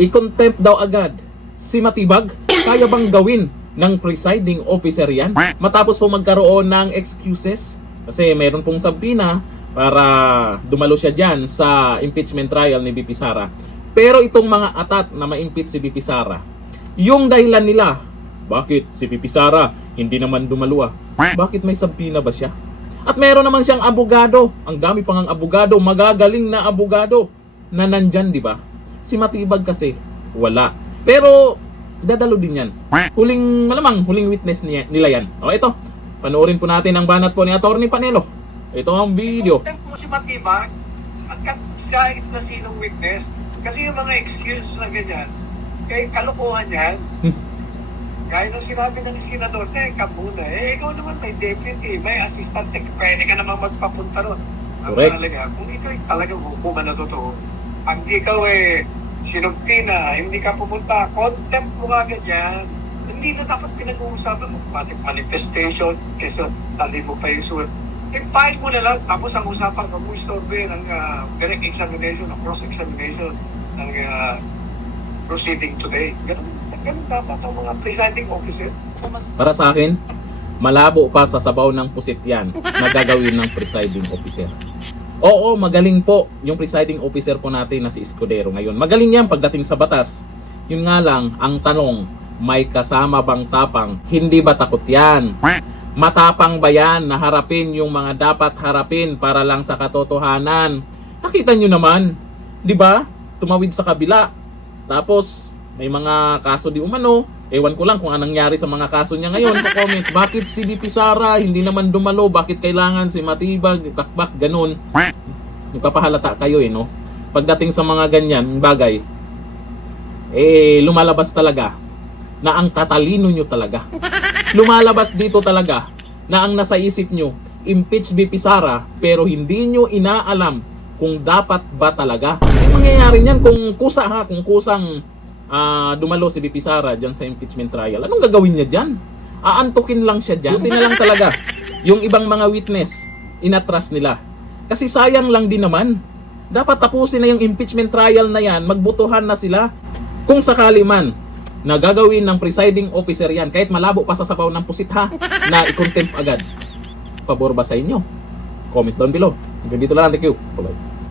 I-contempt daw agad si Matibag. Kaya bang gawin ng presiding officer yan? Matapos po magkaroon ng excuses. Kasi meron pong sabina para dumalo siya dyan sa impeachment trial ni VP Sara. Pero itong mga atat na ma-impeach si VP Sara, yung dahilan nila, bakit si VP Sara hindi naman dumalo Bakit may sabina ba siya? At meron naman siyang abogado. Ang dami pang ang abogado, magagaling na abogado na nandyan, di ba? Si Matibag kasi, wala. Pero, dadalo din yan. Malamang, huling witness nila yan. O, ito. Panoorin po natin ang banat po ni Atty. Panelo. Ito ang video. Contempt mo si Matibag, hanggang siya na sinong witness. Kasi yung mga excuse na ganyan, kalokohan yan. Gaya ng sinabi ng senador, teka muna, ikaw naman may deputy, may assistant secretary, pwede ka naman magpapunta ron. Ang Correct. mahalaga, kung ikaw talagang hukuman na totoo, ang ikaw sinumpi na, hindi ka pumunta, contempt mo agad yan. Hindi na dapat pinag-uusapan mo, pati manifestation, kasi tali mo pa yung sulat. File mo na lang, tapos ang usapan, kung mo istorbe ng direct examination, ng cross-examination, ng proceeding today. Ganun dapat ang mga presiding officer. Para sa akin, malabo pa sa sabaw ng pusit yan na gagawin ng presiding officer. Oo, magaling po yung presiding officer po natin na si Escudero ngayon. Magaling yan pagdating sa batas. Yun nga lang, ang tanong, may kasama bang tapang? Hindi ba takot yan? Matapang ba yan na harapin yung mga dapat harapin para lang sa katotohanan? Nakita nyo naman, di ba? Tumawid sa kabila. Tapos, may mga kaso di umano. Ewan ko lang kung anong nangyari sa mga kaso niya ngayon. Pa-comment, bakit si VP Sara hindi naman dumalo? Bakit kailangan si Matibag, takbak, ganun? Nagpapahalata kayo no? Pagdating sa mga ganyan bagay, lumalabas talaga na ang tatalino nyo talaga. Lumalabas dito talaga na ang nasa isip nyo, impeach VP Sara, pero hindi nyo inaalam kung dapat ba talaga. Ang mangyayari niyan kung kusang dumalo si VP Sara dyan sa impeachment trial, anong gagawin niya dyan? Aantukin lang siya dyan. Buti na lang talaga yung ibang mga witness, inatras nila. Kasi sayang lang din naman. Dapat tapusin na yung impeachment trial na yan, magbutuhan na sila. Kung sakali man na gagawin ng presiding officer yan, kahit malabo pa sa sabaw ng pusit na i-contempt agad. Pabor ba sa inyo? Comment down below. Hanggang dito lang. Thank you. Bye-bye.